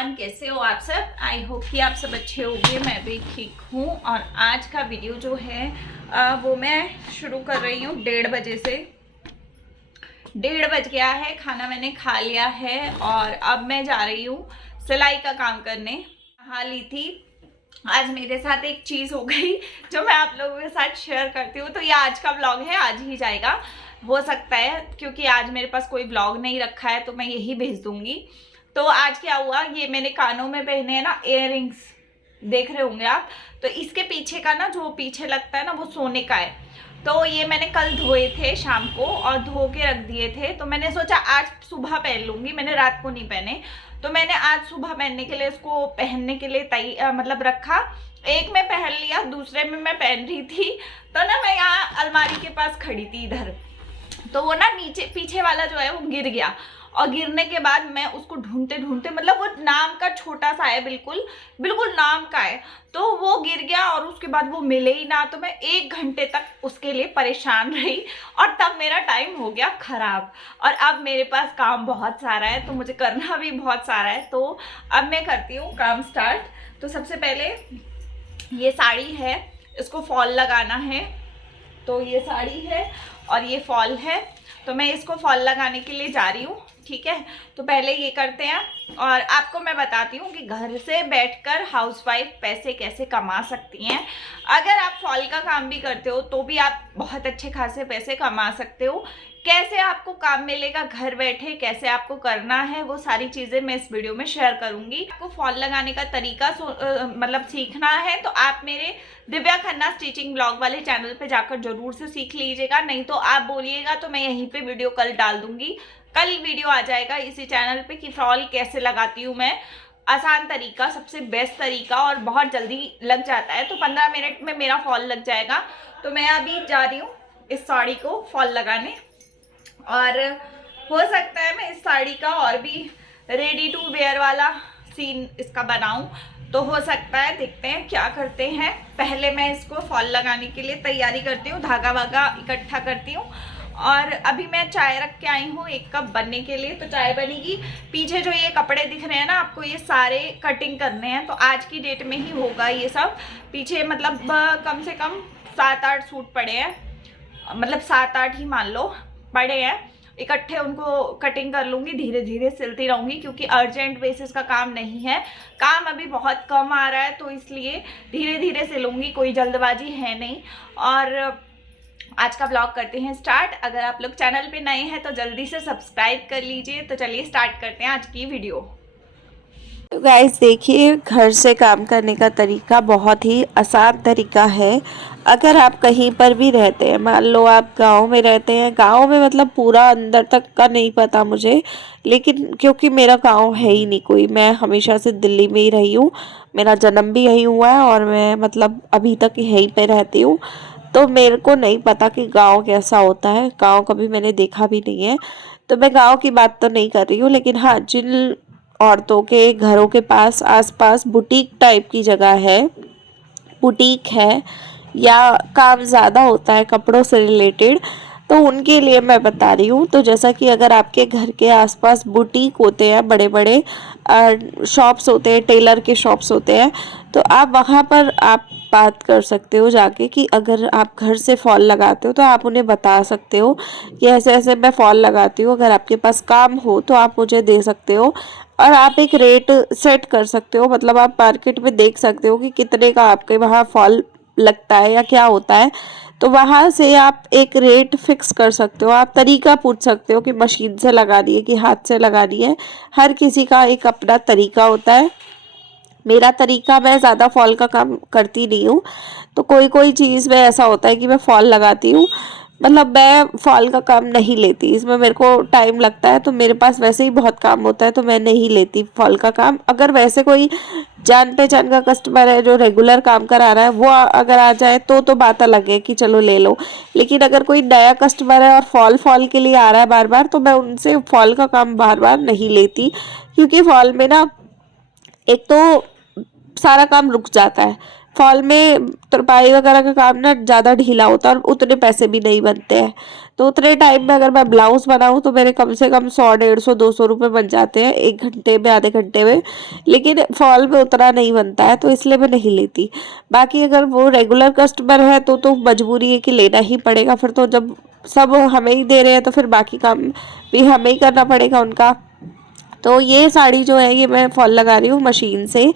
Everyone, कैसे हो आप सब। आई होप कि आप सब अच्छे होंगे। मैं भी ठीक हूँ। और आज का वीडियो जो है वो मैं शुरू कर रही हूँ 1:30 बजे से। 1:30 बज गया है, खाना मैंने खा लिया है और अब मैं जा रही हूँ सिलाई का काम करने। नहा ली थी। आज मेरे साथ एक चीज़ हो गई जो मैं आप लोगों के साथ शेयर करती हूँ। तो ये आज का व्लॉग है, आज ही जाएगा हो सकता है, क्योंकि आज मेरे पास कोई व्लॉग नहीं रखा है तो मैं यही भेज दूंगी। तो आज क्या हुआ, ये मैंने कानों में पहने हैं ना इयररिंग्स, देख रहे होंगे आप। तो इसके पीछे का ना, जो पीछे लगता है ना, वो सोने का है। तो ये मैंने कल धोए थे शाम को और धो के रख दिए थे। तो मैंने सोचा आज सुबह पहन लूंगी, मैंने रात को नहीं पहने। तो मैंने आज सुबह पहनने के लिए इसको पहनने के लिए मतलब रखा। एक में पहन लिया, दूसरे में मैं पहन रही थी। तो ना मैं यहाँ अलमारी के पास खड़ी थी इधर, तो वो ना नीचे पीछे वाला जो है वो गिर गया। और गिरने के बाद मैं उसको ढूंढते ढूंढते, मतलब वो नाम का छोटा सा है, बिल्कुल बिल्कुल नाम का है, तो वो गिर गया और उसके बाद वो मिले ही ना। तो मैं 1 घंटे तक उसके लिए परेशान रही और तब मेरा टाइम हो गया खराब। और अब मेरे पास काम बहुत सारा है, तो मुझे करना भी बहुत सारा है। तो अब मैं करती हूँ काम स्टार्ट। तो सबसे पहले ये साड़ी है, इसको फॉल लगाना है। तो ये साड़ी है और ये फॉल है, तो मैं इसको फॉल लगाने के लिए जा रही हूँ। ठीक है, तो पहले ये करते हैं और आपको मैं बताती हूँ कि घर से बैठकर हाउसवाइफ पैसे कैसे कमा सकती हैं। अगर आप फॉल का काम भी करते हो तो भी आप बहुत अच्छे खासे पैसे कमा सकते हो। कैसे आपको काम मिलेगा घर बैठे, कैसे आपको करना है, वो सारी चीज़ें मैं इस वीडियो में शेयर करूंगी। आपको फॉल लगाने का तरीका मतलब सीखना है तो आप मेरे दिव्या खन्ना स्टिचिंग ब्लॉग वाले चैनल पे जाकर जरूर से सीख लीजिएगा। नहीं तो आप बोलिएगा तो मैं यहीं पे वीडियो कल डाल दूंगी। कल वीडियो आ जाएगा इसी चैनल पे कि फॉल कैसे लगाती हूँ मैं। आसान तरीका, सबसे बेस्ट तरीका और बहुत जल्दी लग जाता है। तो 15 मिनट में मेरा फॉल लग जाएगा। तो मैं अभी जा रही हूँ इस साड़ी को फॉल लगाने। और हो सकता है मैं इस साड़ी का और भी रेडी टू वेयर वाला सीन इसका बनाऊं, तो हो सकता है, देखते हैं क्या करते हैं। पहले मैं इसको फॉल लगाने के लिए तैयारी करती हूँ, धागा वागा इकट्ठा करती हूँ। और अभी मैं चाय रख के आई हूँ 1 कप बनने के लिए, तो चाय बनेगी। पीछे जो ये कपड़े दिख रहे हैं ना आपको, ये सारे कटिंग करने हैं, तो आज की डेट में ही होगा ये सब। पीछे मतलब कम से कम 7-8 सूट पड़े हैं, मतलब 7-8 ही मान लो पड़े हैं। इकट्ठे उनको कटिंग कर लूँगी, धीरे धीरे सिलती रहूँगी, क्योंकि अर्जेंट बेसिस का काम नहीं है। काम अभी बहुत कम आ रहा है, तो इसलिए धीरे धीरे सिलूँगी, कोई जल्दबाजी है नहीं। और आज का ब्लॉग करते हैं स्टार्ट। अगर आप लोग चैनल पे नए हैं तो जल्दी से सब्सक्राइब कर लीजिए। तो चलिए स्टार्ट करते हैं आज की वीडियो। गाइस देखिए, घर से काम करने का तरीका बहुत ही आसान तरीका है। अगर आप कहीं पर भी रहते हैं, मान लो आप गांव में रहते हैं, गांव में मतलब पूरा अंदर तक का नहीं पता मुझे, लेकिन क्योंकि मेरा गांव है ही नहीं कोई, मैं हमेशा से दिल्ली में ही रही हूँ, मेरा जन्म भी यहीं हुआ है और मैं मतलब अभी तक यहीं पे रहती हूँ। तो मेरे को नहीं पता कि गाँव कैसा होता है, गाँव कभी मैंने देखा भी नहीं है। तो मैं गाँव की बात तो नहीं कर रही हूँ, लेकिन हाँ, जिन औरतों के घरों के पास आसपास बुटीक टाइप की जगह है, बुटीक है या काम ज़्यादा होता है कपड़ों से रिलेटेड, तो उनके लिए मैं बता रही हूँ। तो जैसा कि अगर आपके घर के आसपास बुटीक होते हैं, बड़े बड़े शॉप्स होते हैं, टेलर के शॉप्स होते हैं, तो आप वहाँ पर आप बात कर सकते हो जाके कि अगर आप घर से फॉल लगाते हो तो आप उन्हें बता सकते हो कि ऐसे ऐसे मैं फॉल लगाती हूँ, अगर आपके पास काम हो तो आप मुझे दे सकते हो। और आप एक रेट सेट कर सकते हो, मतलब आप मार्केट में देख सकते हो कि कितने का आपके वहाँ फॉल लगता है या क्या होता है। तो वहाँ से आप एक रेट फिक्स कर सकते हो। आप तरीका पूछ सकते हो कि मशीन से लगानी है कि हाथ से लगानी है। हर किसी का एक अपना तरीका होता है। मेरा तरीका, मैं ज़्यादा फॉल का काम करती नहीं हूँ, तो कोई कोई चीज़ में ऐसा होता है कि मैं फॉल लगाती हूँ, मतलब मैं फॉल का काम नहीं लेती, इसमें मेरे को टाइम लगता है। तो मेरे पास वैसे ही बहुत काम होता है, तो मैं नहीं लेती फॉल का काम। अगर वैसे कोई जान पहचान का कस्टमर है जो रेगुलर काम करा रहा है, वो अगर आ जाए तो बात अलग है कि चलो ले लो। लेकिन अगर कोई नया कस्टमर है और फॉल फॉल के लिए आ रहा है बार बार, तो मैं उनसे फॉल का काम बार बार नहीं लेती, क्योंकि फॉल में ना एक तो सारा काम रुक जाता है, फॉल में तुरपाई वगैरह का काम ना ज़्यादा ढीला होता है और उतने पैसे भी नहीं बनते हैं। तो उतने टाइम में अगर मैं ब्लाउज बनाऊँ तो मेरे कम से कम 100, 150, 200 रुपये बन जाते हैं 1 घंटे में, आधे घंटे में। लेकिन फॉल में उतना नहीं बनता है, तो इसलिए मैं नहीं लेती। बाकी अगर वो रेगुलर कस्टमर है तो मजबूरी है कि लेना ही पड़ेगा। फिर तो जब सब हमें ही दे रहे हैं तो फिर बाकी काम भी हमें ही करना पड़ेगा उनका। तो ये साड़ी जो है ये मैं फॉल लगा रही हूँ मशीन से।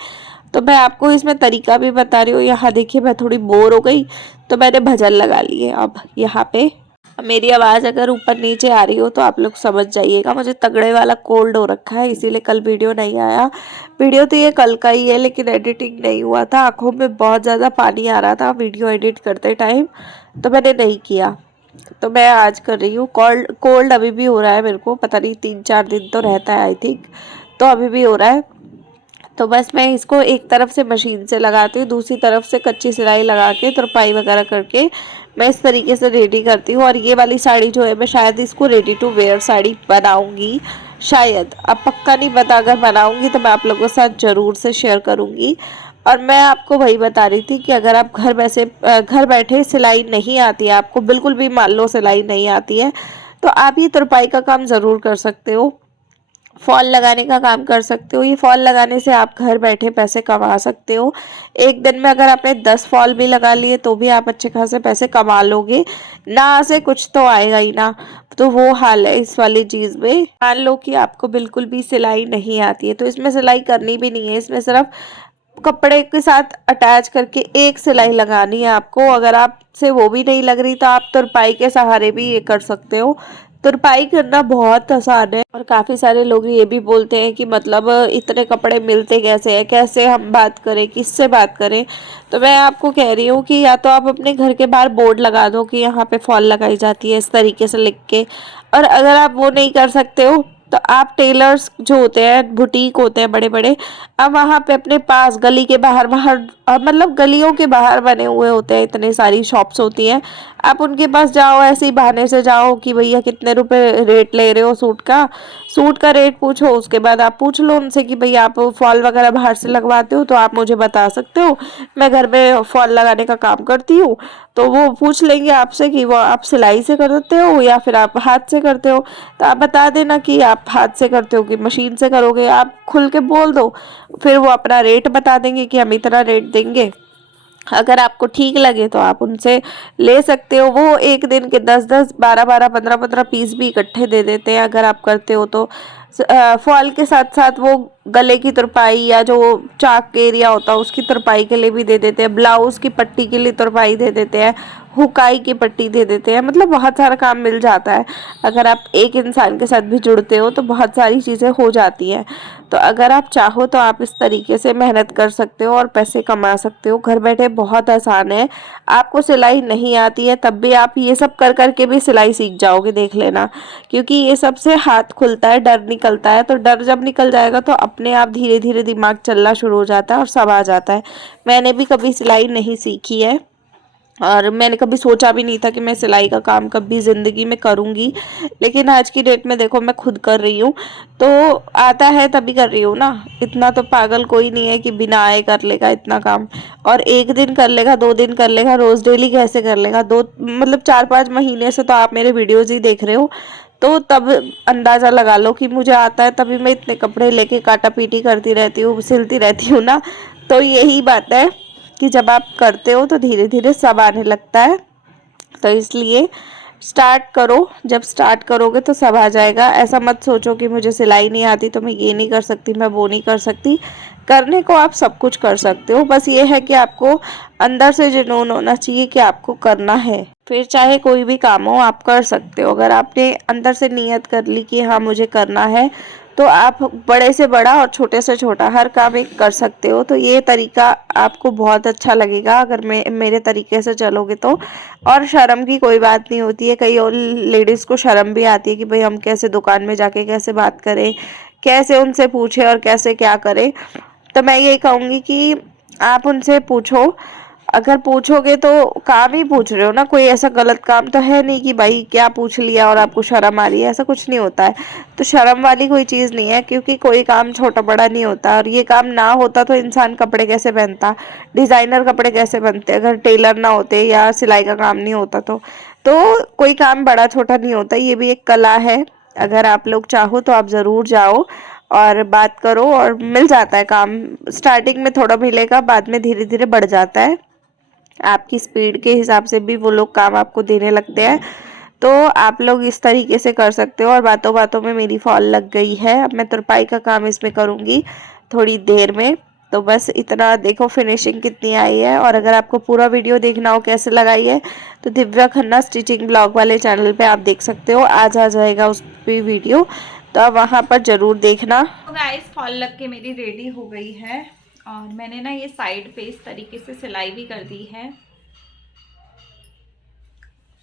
तो मैं आपको इसमें तरीका भी बता रही हूँ। यहाँ देखिए मैं थोड़ी बोर हो गई तो मैंने भजन लगा लिए। अब यहाँ पे मेरी आवाज़ अगर ऊपर नीचे आ रही हो तो आप लोग समझ जाइएगा, मुझे तगड़े वाला कोल्ड हो रखा है, इसीलिए कल वीडियो नहीं आया। वीडियो तो ये कल का ही है लेकिन एडिटिंग नहीं हुआ था, आँखों में बहुत ज़्यादा पानी आ रहा था वीडियो एडिट करते टाइम, तो मैंने नहीं किया। तो मैं आज कर रही हूँ। कोल्ड अभी भी हो रहा है मेरे को, पता नहीं 3-4 दिन तो रहता है आई थिंक, तो अभी भी हो रहा है। तो बस मैं इसको एक तरफ से मशीन से लगाती हूँ, दूसरी तरफ से कच्ची सिलाई लगा के तुरपाई वगैरह करके मैं इस तरीके से रेडी करती हूँ। और ये वाली साड़ी जो है मैं शायद इसको रेडी टू वेयर साड़ी बनाऊँगी, शायद, अब पक्का नहीं पता। अगर बनाऊँगी तो मैं आप लोगों के साथ ज़रूर से शेयर करूँगी। और मैं आपको वही बता रही थी कि अगर आप घर बैठे सिलाई नहीं आती है आपको, बिल्कुल भी मान लो सिलाई नहीं आती है, तो आप ये तुरपाई का काम ज़रूर कर सकते हो, फॉल लगाने का काम कर सकते हो। ये फॉल लगाने से आप घर बैठे पैसे कमा सकते हो। एक दिन में अगर आपने 10 फॉल भी लगा लिए तो भी आप अच्छे खासे पैसे कमा लोगे। ना से कुछ तो आएगा ही ना, तो वो हाल है इस वाली चीज़ में। मान लो कि आपको बिल्कुल भी सिलाई नहीं आती है तो इसमें सिलाई करनी भी नहीं है, इसमें सिर्फ कपड़े के साथ अटैच करके एक सिलाई लगानी है आपको। अगर आपसे वो भी नहीं लग रही तो आप तुरपाई के सहारे भी ये कर सकते हो। तुरपाई करना बहुत आसान है। और काफ़ी सारे लोग ये भी बोलते हैं कि मतलब इतने कपड़े मिलते कैसे हैं, कैसे हम बात करें, किससे बात करें। तो मैं आपको कह रही हूँ कि या तो आप अपने घर के बाहर बोर्ड लगा दो कि यहाँ पे फॉल लगाई जाती है इस तरीके से लिख के। और अगर आप वो नहीं कर सकते हो तो आप टेलर्स जो होते हैं, बुटीक होते हैं बड़े बड़े, अब वहाँ पे अपने पास गली के बाहर बाहर मतलब गलियों के बाहर बने हुए होते हैं, इतने सारी शॉप्स होती हैं। आप उनके पास जाओ, ऐसे ही बहाने से जाओ कि भैया कितने रुपए रेट ले रहे हो सूट का रेट पूछो। उसके बाद आप पूछ लो उनसे कि भैया आप फॉल वगैरह बाहर से लगवाते हो तो आप मुझे बता सकते हो, मैं घर में फॉल लगाने का काम करती हूँ। तो वो पूछ लेंगे आपसे कि वो आप सिलाई से करते हो या फिर आप हाथ से करते हो। तो आप बता देना कि आप हाथ से करते हो कि मशीन से करोगे, आप खुल के बोल दो। फिर वो अपना रेट बता देंगे कि हम इतना रेट देंगे। अगर आपको ठीक लगे तो आप उनसे ले सकते हो। वो एक दिन के 10-10, 12-12, 15-15 पीस भी इकट्ठे दे देते हैं अगर आप करते हो तो। फॉल के साथ साथ वो गले की तुरपाई या जो चाक के एरिया होता है उसकी तुरपाई के लिए भी दे देते हैं, ब्लाउज की पट्टी के लिए तुरपाई दे देते हैं, हुकाई की पट्टी दे देते हैं। मतलब बहुत सारा काम मिल जाता है। अगर आप एक इंसान के साथ भी जुड़ते हो तो बहुत सारी चीज़ें हो जाती हैं। तो अगर आप चाहो तो आप इस तरीके से मेहनत कर सकते हो और पैसे कमा सकते हो घर बैठे, बहुत आसान है। आपको सिलाई नहीं आती है तब भी आप ये सब कर करके भी सिलाई सीख जाओगे, देख लेना। क्योंकि ये सबसे हाथ खुलता है, डर निकलता है। तो डर जब निकल जाएगा तो अपने आप धीरे धीरे दिमाग चलना शुरू हो जाता है और सब आ जाता है। मैंने भी कभी सिलाई नहीं सीखी है और मैंने कभी सोचा भी नहीं था कि मैं सिलाई का काम कभी ज़िंदगी में करूँगी, लेकिन आज की डेट में देखो मैं खुद कर रही हूँ। तो आता है तभी कर रही हूँ ना, इतना तो पागल कोई नहीं है कि बिना आए कर लेगा इतना काम। और एक दिन कर लेगा, 2 दिन कर लेगा, रोज़ डेली कैसे कर लेगा? 4-5 महीने से तो आप मेरे वीडियोज़ ही देख रहे हो, तो तब अंदाज़ा लगा लो कि मुझे आता है, तभी मैं इतने कपड़े लेके काटा पीटी करती रहती हूँ, सिलती रहती हूँ ना। तो यही बात है कि जब आप करते हो तो धीरे धीरे सब आने लगता है। तो इसलिए स्टार्ट करो, जब स्टार्ट करोगे तो सब आ जाएगा। ऐसा मत सोचो कि मुझे सिलाई नहीं आती तो मैं ये नहीं कर सकती, मैं वो नहीं कर सकती। करने को आप सब कुछ कर सकते हो, बस ये है कि आपको अंदर से जुनून होना चाहिए कि आपको करना है। फिर चाहे कोई भी काम हो आप कर सकते हो। अगर आपने अंदर से नियत कर ली कि हाँ मुझे करना है, तो आप बड़े से बड़ा और छोटे से छोटा हर काम एक कर सकते हो। तो ये तरीका आपको बहुत अच्छा लगेगा अगर मेरे तरीके से चलोगे तो। और शर्म की कोई बात नहीं होती है। कई और लेडीज़ को शर्म भी आती है कि भाई हम कैसे दुकान में जाके कैसे बात करें, कैसे उनसे पूछें और कैसे क्या करें। तो मैं यही कहूँगी कि आप उनसे पूछो अगर पूछोगे तो काम ही पूछ रहे हो ना, कोई ऐसा गलत काम तो है नहीं कि भाई क्या पूछ लिया और आपको शर्म आ रही है, ऐसा कुछ नहीं होता है। तो शर्म वाली कोई चीज़ नहीं है, क्योंकि कोई काम छोटा बड़ा नहीं होता। और ये काम ना होता तो इंसान कपड़े कैसे पहनता, डिज़ाइनर कपड़े कैसे बनते अगर टेलर ना होते या सिलाई का काम नहीं होता तो कोई काम बड़ा छोटा नहीं होता, ये भी एक कला है। अगर आप लोग चाहो तो आप ज़रूर जाओ और बात करो, और मिल जाता है काम। स्टार्टिंग में थोड़ा मिलेगा, बाद में धीरे धीरे बढ़ जाता है। आपकी स्पीड के हिसाब से भी वो लोग काम आपको देने लगते हैं। तो आप लोग इस तरीके से कर सकते हो। और बातों बातों में मेरी फॉल लग गई है, अब मैं तुरपाई का काम इसमें करूँगी थोड़ी देर में। तो बस इतना, देखो फिनिशिंग कितनी आई है। और अगर आपको पूरा वीडियो देखना हो कैसे लगाई है तो दिव्या खन्ना स्टिचिंग ब्लॉग वाले चैनल पे आप देख सकते हो, आज आ जाएगा उस पे वीडियो, तो आप वहाँ पर ज़रूर देखना। तो गाइस फॉल लग के मेरी रेडी हो गई है, और मैंने ना ये साइड पे इस तरीके से सिलाई भी कर दी है,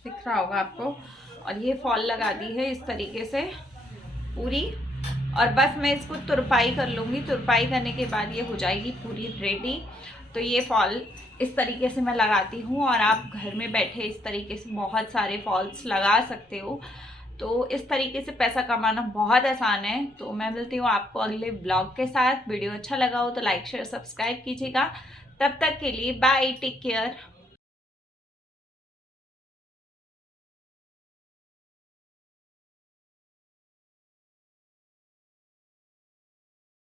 दिख रहा होगा आपको। और ये फॉल लगा दी है इस तरीके से पूरी। और बस मैं इसको तुरपाई कर लूँगी, तुरपाई करने के बाद ये हो जाएगी पूरी रेडी। तो ये फॉल इस तरीके से मैं लगाती हूँ, और आप घर में बैठे इस तरीके से बहुत सारे फॉल्स लगा सकते हो। तो इस तरीके से पैसा कमाना बहुत आसान है। तो मैं मिलती हूँ आपको अगले ब्लॉग के साथ। वीडियो अच्छा लगा हो तो लाइक शेयर सब्सक्राइब कीजिएगा। तब तक के लिए बाय, टेक केयर।